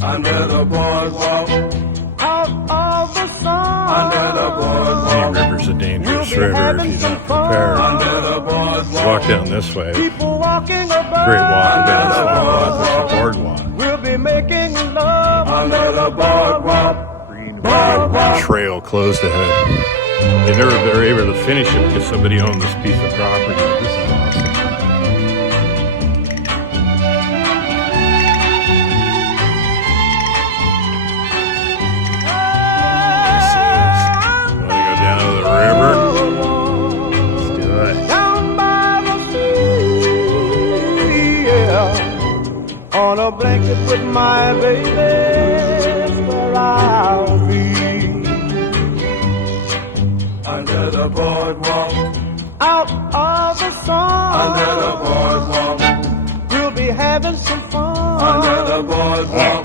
Under the boardwalk. Out of the sun. Under the boardwalk. Any river's a dangerous river if you're not prepared. Under the boardwalk. Walk down this way. People walking about. Great walk down this boardwalk. We'll be making love under the boardwalk. Trail closed ahead. They were able to finish it because somebody owned this piece of property. This is awesome. Want to go down to the river? Let's do it. Down by the sea, yeah. On a blanket with my baby, where I'll be. Under the boardwalk. Out of the sun. Under the boardwalk. We'll be having some fun. Under the boardwalk.